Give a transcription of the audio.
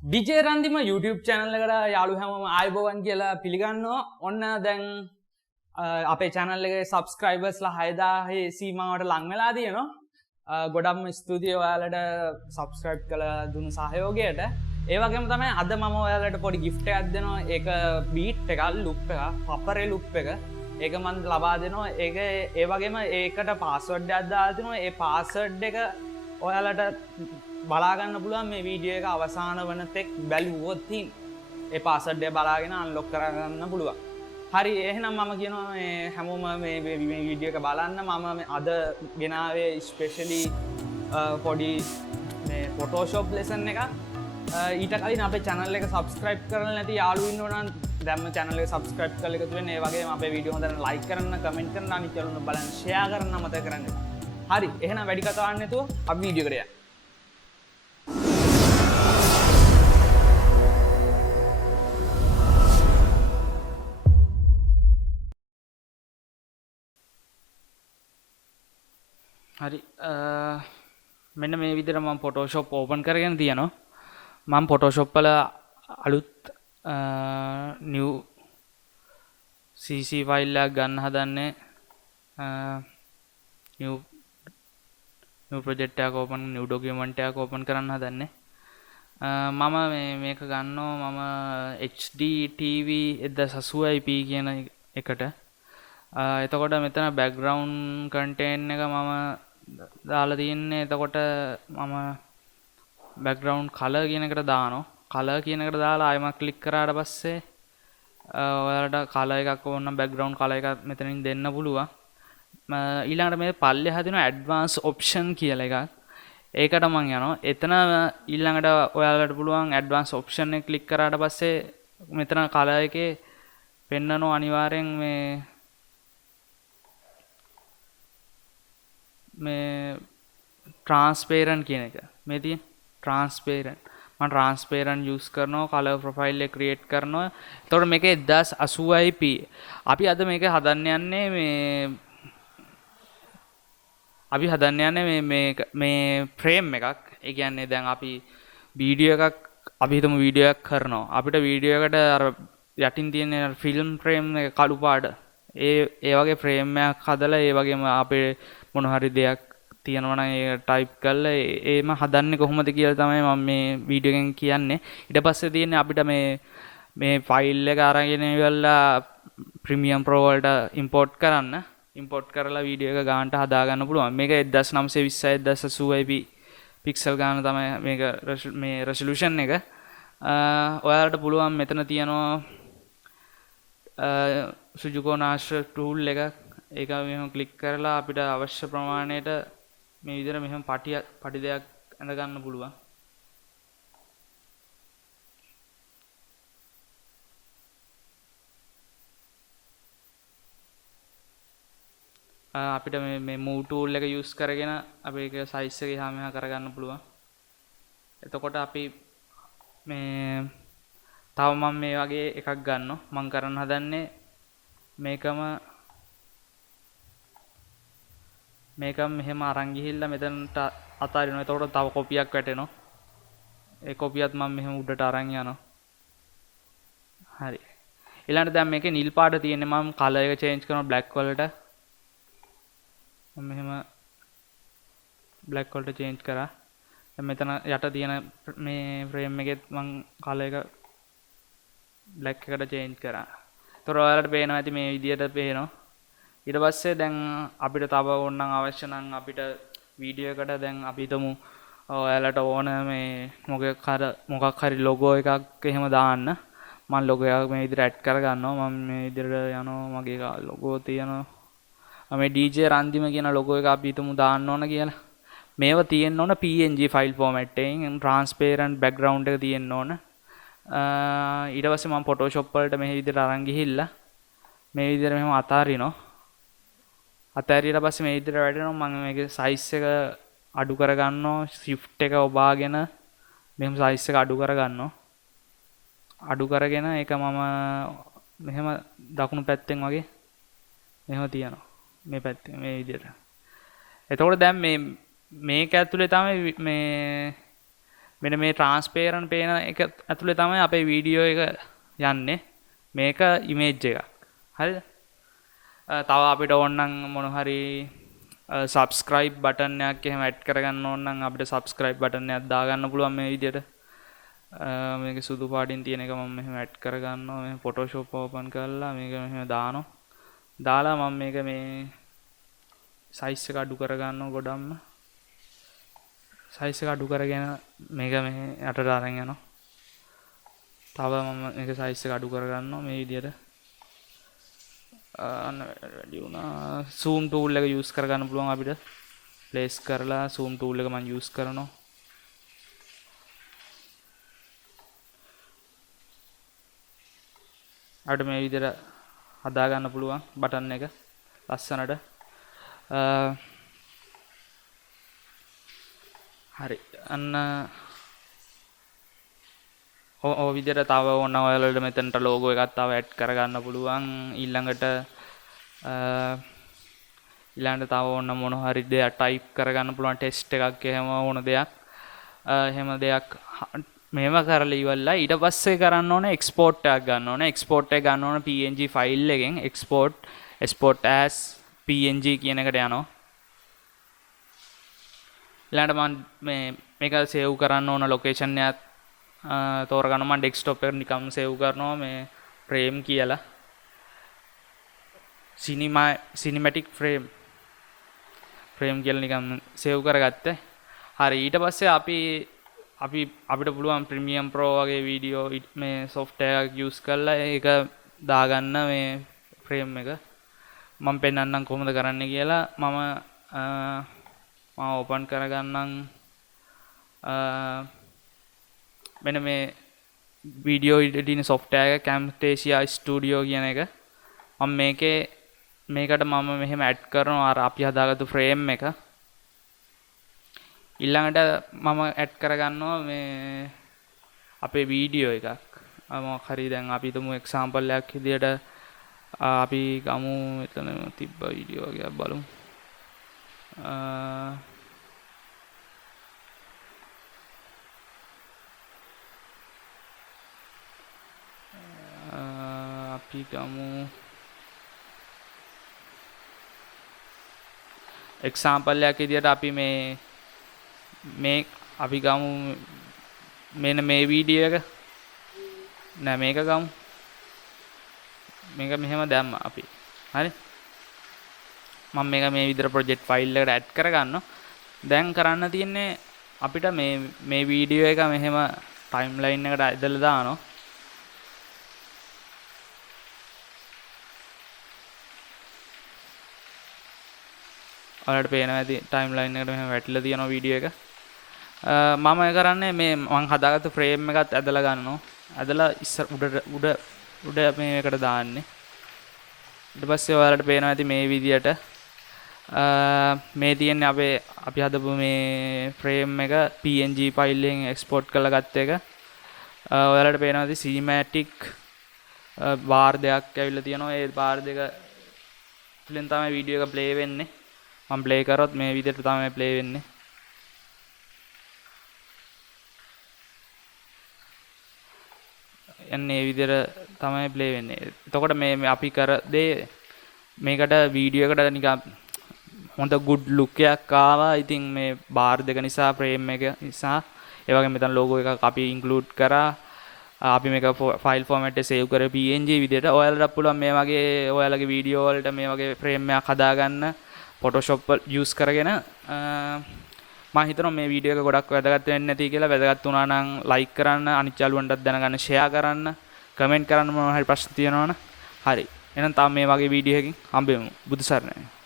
DJ Randima YouTube channel එකට යාළු හැමෝම ආයුබෝවන් කියලා පිළිගන්නවා. ඔන්න දැන් අපේ channel එකේ subscribersලා 6000 සීමාවට ලං වෙලා තියෙනවා. ගොඩක්ම ස්තුතියි ඔයාලට subscribe කළා දුන්න සහයෝගයට. ඒ වගේම තමයි අද මම ඔයාලට පොඩි gift එකක් දෙනවා. ඒක beat එකක්, loop එකක්, පපරේ loop එක. ඒක මම ලබා දෙනවා. ඒක ඒ වගේම ඒකට password එකක් දාලා තිනවා. ඒ password එක ඔයාලට බලාගන්න පුළුවන් මේ වීඩියෝ එක අවසාන වන තෙක් බැලුවොත් ඒ පාස්වර්ඩ් එක බලාගෙන අන්ලොක් කරගන්න පුළුවන්. හරි එහෙනම් මම කියනවා මේ හැමෝම මේ වීඩියෝ එක බලන්න. මම අද ගෙනාවේ ස්පෙෂලි පොඩි මේ Photoshop lesson එකක්. ඊට කලින් අපේ channel එක subscribe කරලා නැති යාළුවෝ ඉන්නවනම් දැන්ම channel එක subscribe කරලා එකතු වෙන්න. ඒ වගේම අපේ වීඩියෝ හොඳට like කරන්න, comment කරන්න, අනිත් යාළුවෝ බලන්න share කරන්න මතක කරන්න. හරි එහෙනම් වැඩි කතාවක් නැතුව අපි වීඩියෝ එකට යමු. හරි මෙන්න මේ විදිහට මම Photoshop open කරගෙන තියෙනවා. මම Photoshop වල අලුත් new CC file එකක් ගන්න හදන්නේ. new project එකක් open, new document එකක් open කරන්න හදන්නේ. මම මේක ගන්නවා මම HD TV 1080p කියන එකට. එතකොට මෙතන background content එක මම දාලා තියෙන්නේ. එතකොට මම background color කියන එකට දානවා. color කියන එකට දාලා ආයෙම click කරාට පස්සේ ඔයාලට color එකක් ඕන background color එකක් මෙතනින් දෙන්න පුළුවන්. ඊළඟට මේ පල්ලෙහා තියෙන advanced option කියලා එකක්. ඒකට මම යනවා. එතන ඊළඟට ඔයාලට පුළුවන් advanced option එක click කරාට පස්සේ මෙතන color එකේ පෙන්නනවා අනිවාර්යෙන් මේ transparent කියන එක. මේ තියෙන transparent. මම transparent use කරනවා. color profile එක create කරනවා. එතකොට මේක 1080p. අපි අද මේක හදන්න යන්නේ මේ frame එකක්. ඒ කියන්නේ දැන් අපි වීඩියෝ එකක් අපි හිතමු වීඩියෝ එකක් කරනවා. අපිට වීඩියෝ එකට අර යටින් තියෙන ෆිල්ම් frame එක කළු පාට ඒ වගේ frame එකක් හදලා ඒ වගේම අපේ මොන හරි දෙයක් තියෙනවා නම් ඒක type කරලා ඒම හදන්නේ කොහොමද කියලා තමයි මම මේ වීඩියෝ එකෙන් කියන්නේ. ඊට පස්සේ තියෙන්නේ අපිට මේ ෆයිල් එක අරගෙන ඉවරලා Premiere Pro වලට import කරන්න. import කරලා වීඩියෝ එක ගන්නට හදා ගන්න පුළුවන්. මේක 1920 1080p pixel ගන්න තමයි මේක මේ resolution එක. ඔයාලට පුළුවන් මෙතන තියෙනවා සුජුකෝනාශ්‍ර tool එක. ඒක මෙහෙම ක්ලික් කරලා අපිට අවශ්‍ය ප්‍රමාණයට මේ විදිහට මෙහෙම පටි දෙයක් ඇඳ ගන්න පුළුවන්. අපිට මේ move tool එක use කරගෙන අපි ඒක size එක එහා මෙහා කරගන්න පුළුවන්. එතකොට අපි මේ තව මම මේ වගේ එකක් ගන්නවා. මම කරන්න හදන්නේ මේකම මෙහෙම අරන් ගිහිල්ලා මෙතනට අතාරිනවා. එතකොට තව කොපියක් වැටෙනවා. ඒ කොපියත් මම මෙහෙම උඩට අරන් යනවා. හරි. ඊළඟට දැන් මේකේ නිල් පාට තියෙන්නේ. මම color එක change කරනවා black වලට. මම මෙහෙම black වලට change කරා. දැන් මෙතන යට තියෙන මේ frame එකෙත් මම color එක black එකට change කරා. ඒතර ඔයාලට පේනවා ඇති මේ විදියට පේනවා. ඊට පස්සේ දැන් අපිට තව ඕනනම් අවශ්‍ය නම් අපිට වීඩියෝ එකට දැන් අපි හිතමු ඔයාලට ඕන මේ මොකක් හරි ලොගෝ එකක් එහෙම දාන්න. මම ලොගෝ එකක් මේ විදිහට ඇඩ් කරගන්නවා. මම මේ විදිහට යනවා. මගේ ලොගෝ තියෙනවා. මේ DJ රන්දිම කියන ලොගෝ එක අපි හිතමු දාන්න ඕන කියලා. මේව තියෙන්න ඕන PNG file format එකෙන් transparent background එක තියෙන්න ඕන. ඊට පස්සේ මම Photoshop වලට මේ විදිහට අරන් ගිහිල්ලා මේ විදිහට මෙහෙම අතාරිනවා. අතෑරියට පස්සේ මේ විදිහට වැටෙනවා. මම මේකේ size එක අඩු කරගන්නවා. shift එක ඔබාගෙන මෙහෙම size එක අඩු කරගන්නවා. අඩු කරගෙන ඒක මම මෙහෙම දකුණු පැත්තෙන් වගේ මෙහෙම තියනවා. මේ පැත්තේ මේ විදිහට. එතකොට දැන් මේක ඇතුලේ තමයි මේ මෙන්න මේ ට්‍රාන්ස්පේරන්ට් පේන එක ඇතුලේ තමයි අපේ වීඩියෝ එක යන්නේ. මේක ඉමේජ් එකක්. හරිද? තව අපිට ඕනනම් මොන හරි සබස්ක්‍රයිබ් බටන් එකක් එහෙම ඇඩ් කරගන්න ඕන නම් අපිට සබස්ක්‍රයිබ් බටන් එකක් දාගන්න පුළුවන් මේ විදිහට. මේක සුදු පාටින් තියෙන එක මම මෙහෙම ඇඩ් කරගන්නවා. මේ ෆොටෝෂොප් ඕපන් කරලා මේක මෙහෙම දානවා. දාලා මම මේක මේ සයිස් එක අඩු කරගන්නවා ගොඩක්ම. සයිස් එක අඩු කරගෙන මේක මේ යටට අරන් යනවා. තව මම මේක සයිස් එක අඩු කරගන්නවා මේ විදිහට. අන්න වැඩි වුණා. zoom tool එක use කරගන්න පුළුවන් අපිට. place කරලා zoom tool එක මම use කරනවා. අපිට මේ විදිහට හදා ගන්න පුළුවන් බටන් එක ලස්සනට. හරි. අන්න ඔය විදිහට තව ඕන ඔයාලට මෙතනට logo එකක් තව add කරගන්න පුළුවන්. ඊළඟට තව ඕන මොන හරි දෙයක් type කරගන්න පුළුවන් text එකක් එහෙම ඕන දෙයක්. එහෙම දෙයක් මේව කරලා ඉවරලා ඊට පස්සේ කරන්න ඕනේ export එකක් ගන්න ඕනේ. export එක ගන්න ඕනේ png file එකෙන් export as png කියන එකට යනවා. ඊළඟට මම මේක save කරන්න ඕන location එකත් තෝරගන්න. මම desktop එකට නිකම් save කරනවා මේ frame කියලා. cinematic frame කියලා නිකම් save කරගත්තා. හරි. ඊට පස්සේ අපිට පුළුවන් Premiere Pro වගේ වීඩියෝ මේ software එකක් use කරලා ඒක දාගන්න මේ frame එක. මම පෙන්නන්නම් කොහොමද කරන්න කියලා. මම open කරගන්නම්. මෙන්න මේ වීඩියෝ එඩිටින් software එක Camtasia Studio කියන එක. මම මේකට මම මෙහෙම add කරනවා අර අපි හදාගත්තු frame එක. ඊළඟට මම ඇඩ් කරගන්නවා මේ අපේ වීඩියෝ එකක්. මොකක් හරි දැන් අපි තුමු එක්සැම්පල් එකක් විදියට අපි ගමු එතන තිබ්බ වීඩියෝ එකක් බලමු. අපි ගමු එක්සැම්පල් එකක් විදියට අපි මේ අපි ගමු මෙන්න මේ වීඩියෝ එක. නෑ මේක ගමු. මේක මෙහෙම දැම්මා අපි. හරි. මම මේක මේ විදිහට project file එකට add කරගන්නවා. දැන් කරන්න තියෙන්නේ අපිට මේ වීඩියෝ එක මෙහෙම timeline එකට ඇදලා දානවා. ඔයාලට පේනවා ඇති timeline එකට මෙහෙම වැටිලා තියෙනවා වීඩියෝ එක. මම කරන්නේ මේ මම හදාගත්ත frame එකත් ඇදලා ගන්නවා. ඇදලා උඩ මේකට දාන්නේ. ඊට පස්සේ ඔයාලට පේනවා ඇති මේ විදියට මේ තියෙන්නේ අපි හදපු මේ frame එක png file එකෙන් export කරලා ගත්ත එක. ඔයාලට පේනවා ඇති cinematic bar දෙකක් ඇවිල්ලා තියෙනවා. ඒ bar දෙක තුලින් තමයි වීඩියෝ එක play වෙන්නේ. මම play කරොත් මේ විදියට තමයි play වෙන්නේ. එන්නේ මේ විදියට තමයි play වෙන්නේ. එතකොට මේ අපි කර දේ මේකට වීඩියෝ එකට නිකන් හොඳ good look එකක් ආවා. ඉතින් මේ bar දෙක නිසා frame එක නිසා ඒ වගේම මෙතන logo එකක් අපි include කරා. අපි මේක file format එකේ save කරේ png විදියට. ඔයාලට පුළුවන් මේ වගේ ඔයාලගේ වීඩියෝ වලට මේ වගේ frame එකක් හදාගන්න Photoshop use කරගෙන. මම හිතනවා මේ වීඩියෝ එක ගොඩක් වැදගත් වෙන්නේ නැති කියලා. වැදගත් වුණා නම් like කරන්න, අනිත් යාළුවන්ටත් දැනගන්න share කරන්න, comment කරන්න. මොනවා හරි ප්‍රශ්න තියෙනවනම් හරි. එහෙනම් තාම මේ වගේ වීඩියෝ එකකින් හම්බෙමු. බුදු සරණයි.